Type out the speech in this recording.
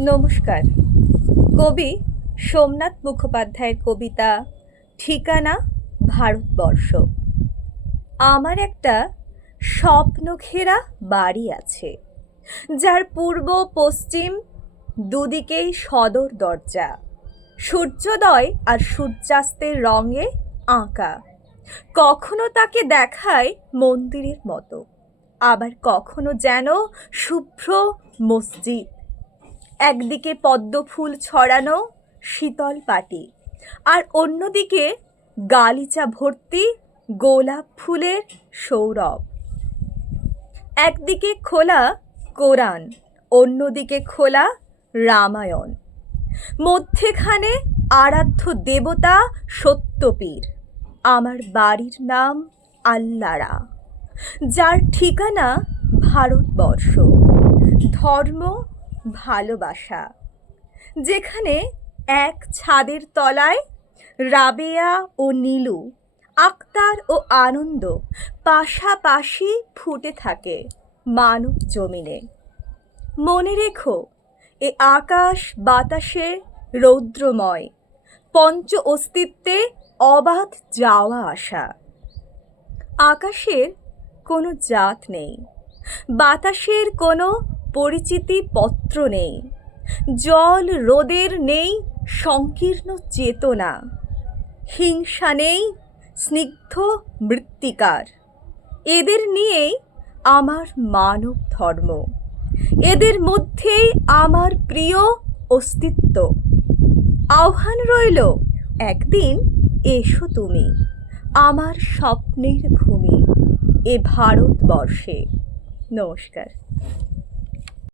নমস্কার। কবি সোমনাথ মুখোপাধ্যায়ের কবিতা ঠিকানা ভারতবর্ষ। আমার একটা স্বপ্ন ঘেরা বাড়ি আছে, যার পূর্ব পশ্চিম দুদিকেই সদর দরজা, সূর্যোদয় আর সূর্যাস্তের রঙে আঁকা। কখনো তাকে দেখায় মন্দিরের মতো, আবার কখনো যেন শুভ্র মসজিদ। একদিকে পদ্ম ফুল ছড়ানো, শীতল পাটি। আর অন্যদিকে গালিচা ভর্তি, গোলাপ ফুলের সৌরভ। একদিকে খোলা কোরআন, অন্যদিকে খোলা রামায়ণ। মধ্যেখানে আরাধ্য দেবতা সত্যপীর। আমার বাড়ির নাম আল্লারা, যার ঠিকানা ভারতবর্ষ। ধর্ম ভালোবাসা। যেখানে এক ছাদের তলায় রাবেয়া ও নীলু, আক্তার ও আনন্দ পাশাপাশি ফুটে থাকে মানব জমিনে। মনে রেখো, এ আকাশ বাতাসে রৌদ্রময়, পঞ্চ অস্তিত্বে অবাধ যাওয়া আসা। আকাশের কোনো জাত নেই, বাতাসের কোনো পরিচিতি পত্র নেই। জল রোদের নেই, সংকীর্ণ চেতনা। হিংসা নেই, স্নিগ্ধ মৃত্তিকার। এদের নিয়েই আমার মানব ধর্ম। এদের মধ্যেই আমার প্রিয় অস্তিত্ব। আহ্বান রইল, একদিন এসো তুমি, আমার স্বপ্নের ভূমি এ ভারতবর্ষে। নমস্কার।